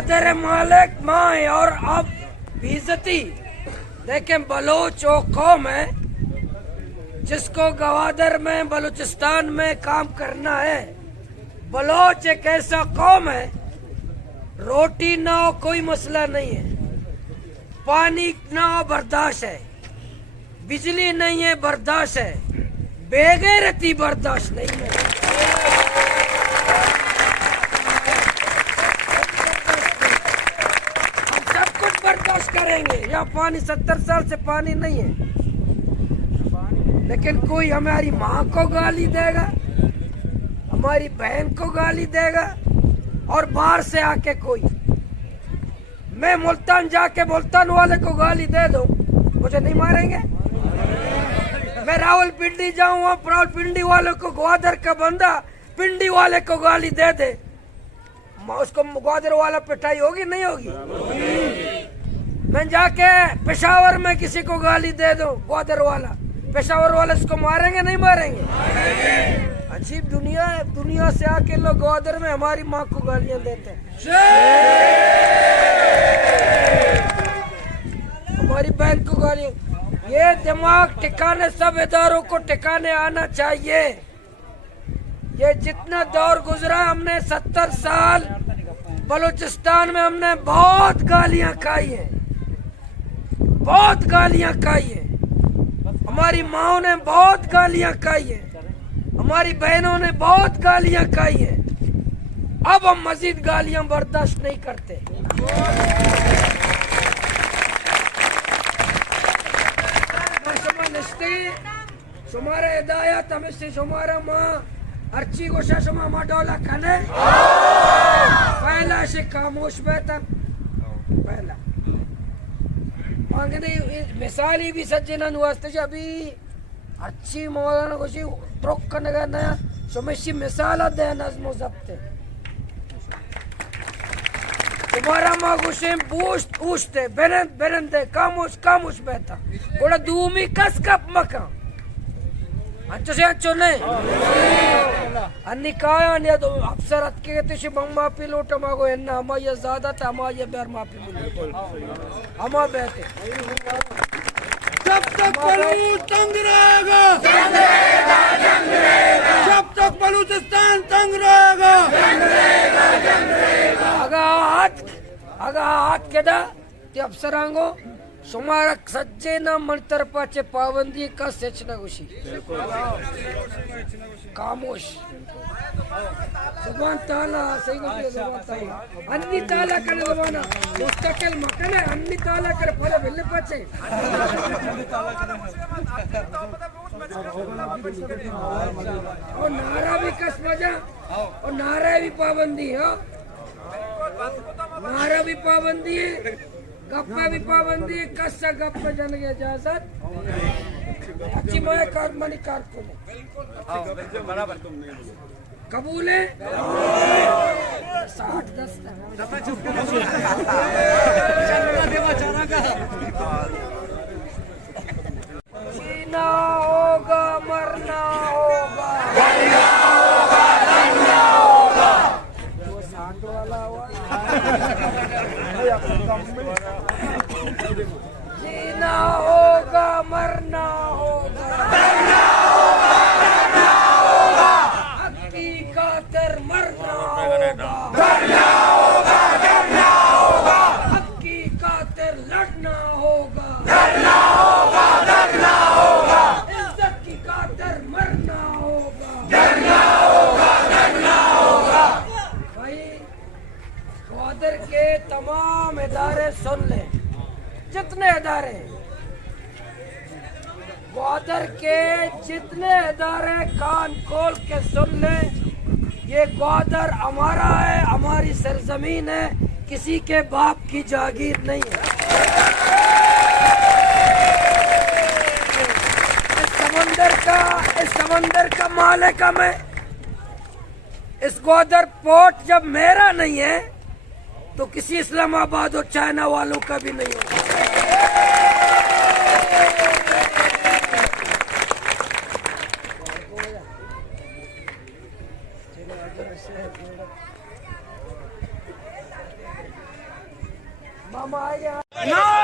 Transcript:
ग्वादर मालिक माए और अब बेइज्जती। देखें, बलोच वो कौम है जिसको ग्वादर में बलूचिस्तान में काम करना है। बलोच एक ऐसा कौम है, रोटी ना हो कोई मसला नहीं है, पानी ना हो बर्दाश्त है, बिजली नहीं है बर्दाश्त है, बेगैरती बर्दाश्त नहीं है। हम सब कुछ बर्दाश्त करेंगे। यहाँ पानी 70 साल से पानी नहीं है, लेकिन कोई हमारी माँ को गाली देगा, हमारी बहन को गाली देगा, और बाहर से आके कोई, मैं मुल्तान जाके मुल्तान वाले को गाली दे दूं, मुझे नहीं मारेंगे। मैं रावलपिंडी जाऊं, वहां रावलपिंडी वाले को ग्वादर का बंदा पिंडी वाले को गाली दे दे, उसको ग्वादर वाला पिटाई होगी नहीं होगी? मैं जाके पेशावर में किसी को गाली दे दूं, ग्वादर वाला, पेशावर वाले उसको मारेंगे नहीं मारेंगे? अजीब दुनिया है। दुनिया से आके लोग ग्वादर में हमारी माँ को गालियां देते हैं, हमारी बहन को गालियां। ये दिमाग ठिकाने, सब इदारों को ठिकाने आना चाहिए। ये जितना दौर गुजरा, हमने 70 साल बलूचिस्तान में हमने बहुत गालियां खाई है, बहुत गालियां खाई है। हमारी माओ ने बहुत गालियां खाई है, हमारी बहनों ने बहुत गालियां खाई है। अब हम मजीद गालियां बर्दाश्त नहीं करते। शुमारा हिदायत हमें से शुमारा माँ अर्ची को शाशुमा माँ डोला खाने पहला से खामोश बैठा पहला मिसाल ही भी सज्जनन वास्ते अभी अच्छी मौलाना को ट्रक करने का नया सुमेशी मिसाल दे नज़्मो ज़ब्ते तुम्हारा माँ गुस्से बूस्ट पूछते बेरंद बेरंदे कामुश कामुश बैठा कोड़ा दूमी कस कप मका अच्छे से अच्छे नहीं अन्नी काया ने तो अफसर अटके ते बम्मा पिलोट मागो है ना हमारे ये ज़्यादा था हमारे ये बेर मापी बोले हमारे बैठे जब तक बलूच तंग रहेगा, जब तक बलूचिस्तान तंग रहेगा, अगर हाथ के दा ते अफसरांगो शुमारा सज्जे ना मन तरपाचे पाबंदी का सच ना खुशी खामोश जुबान ताला सही नहीं जुबान ताला अन्नी ताला करे जुबाना मुस्तकिल मकन है अन्नी ताला करे फले बिल्ले पचे और नारा भी कस मजा और नारा भी पाबंदी है, नारा भी पाबंदी है, गप्पा भी पाबंदी है। कस से गप में जन गया इजाजत अच्छी मैं कार मनी कार को कबूल है 60-10 जीना होगा मरना होगा वो 60 वाला हुआ जीना होगा मरना होगा हक़ी खातिर मरना होगा हक़ी खातिर लड़ना होगा इज्जत की खातिर मरना होगा भाई ग्वादर के तमाम इदारे सुन ले, जितने इदारे ग्वादर के जितने इदारे कान खोल के सुन ले, ये ग्वादर हमारा है, हमारी सरजमीन है, किसी के बाप की जागीर नहीं है। इस समंदर का मालिक मैं, इस ग्वादर पोर्ट जब मेरा नहीं है तो किसी इस्लामाबाद और चाइना वालों का भी नहीं होगा। मामा आएंगे। नारे